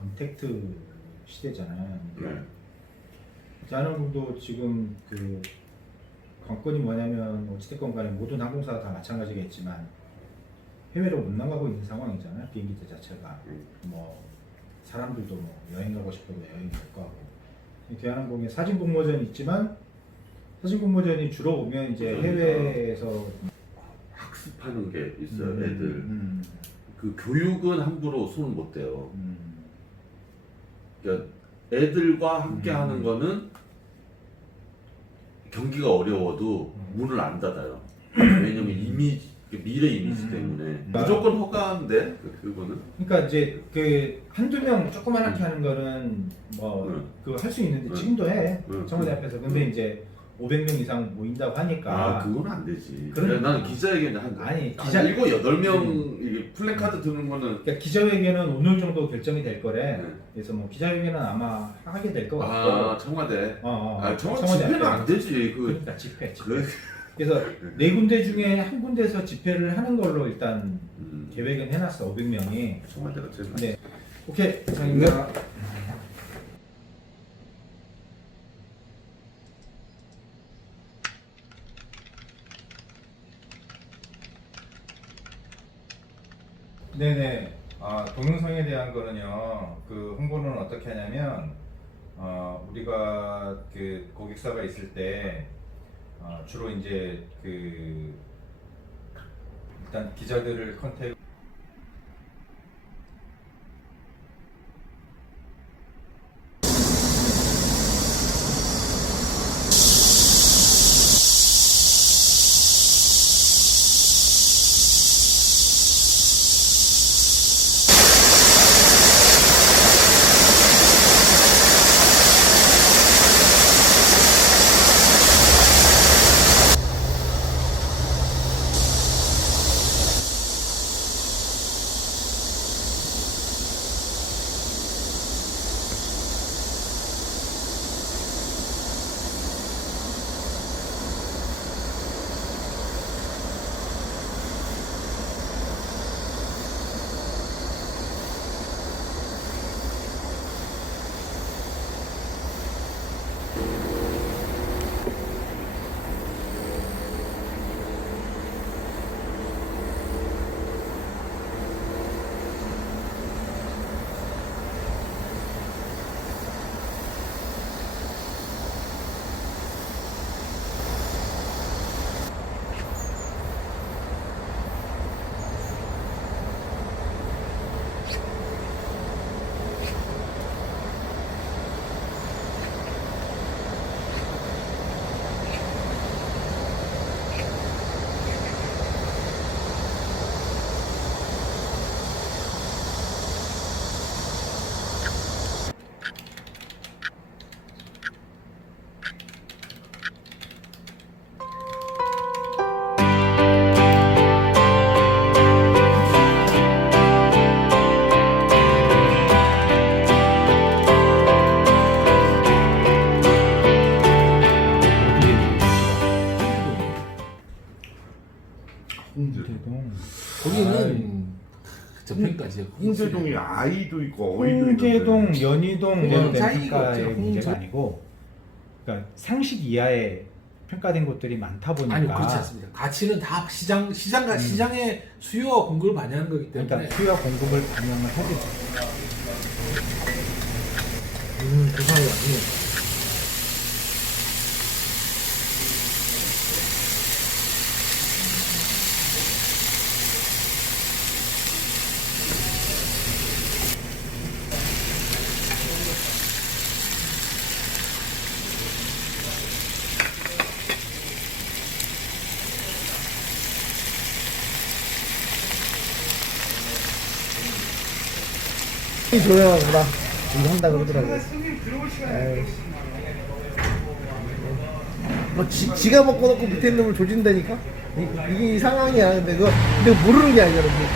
언택트 시대잖아요. 네. 대한항공도 지금 그 관건이 뭐냐면 어찌됐건 간에 모든 항공사가 다 마찬가지겠지만 해외로 못 나가고 있는 상황이잖아요. 비행기들 자체가 음. 뭐 사람들도 뭐 여행 가고 싶어도 여행 못 가고 대한항공에 사진 공모전이 있지만 사진 공모전이 주로 보면 이제 음. 해외에서 학습하는 게 있어요, 음, 애들. 음, 그 교육은 함부로 손을 못 대요. 음, 그러니까 애들과 함께 음. 하는 거는 경기가 어려워도 음. 문을 안 닫아요. 왜냐면 이미지, 미래 이미지 음. 때문에. 무조건 허가인데, 그- 그거는. 그러니까 이제 그 한두 명 조그만하게 음. 하는 거는 뭐 음. 그거 할수 있는데 음. 지금도 해 음. 청와대 앞에서 근데 이제 500명 이상 모인다고 하니까 아, 그건 안 되지. 그러니까. 나는 기자회견 한, 아니, 한 기자- 일곱, 여덟 명 이게 플래카드 드는 거는 그러니까 기자회견은 오늘 정도 결정이 될 거래. 네. 그래서 뭐 기자회견은 아마 하게 될 것 같고. 아, 청와대. 어, 어, 아, 청와대 청와대 집회는 앞에. 안 되지. 그, 그러니까 집회, 집회. 그, 그래서 네 군데 중에 한 군데서 집회를 하는 걸로 일단 음, 계획은 해놨어. 500명이. 청와대가 제일 네. 오케이. 감사합니다. 네네. 아, 동영상에 대한 거는요, 그 홍보는 어떻게 하냐면, 어, 우리가 그 고객사가 있을 때, 어, 주로 이제 그, 일단 기자들을 컨택, 홍제동이 아이도 있고 어이도 홍제동, 있는데 연희동 이런 차이가 평가의 없죠. 문제가 아니고, 그러니까 상식 이하의 평가된 곳들이 많다 보니까. 아니 그렇지 않습니다. 가치는 다 시장 시장 음. 시장의 수요와 공급을 반영하는 거기 때문에. 그러니까 수요와 공급을 반영을 하지. 음, 그 사이 아니에요. 조용하구나. 이거 한다 그러더라고요. 뭐 지, 지가 먹고 놓고 밑에 있는 놈을 조진다니까? 이, 이게 이 상황이야. 근데 그거 근데 모르는 게 아니야. 근데.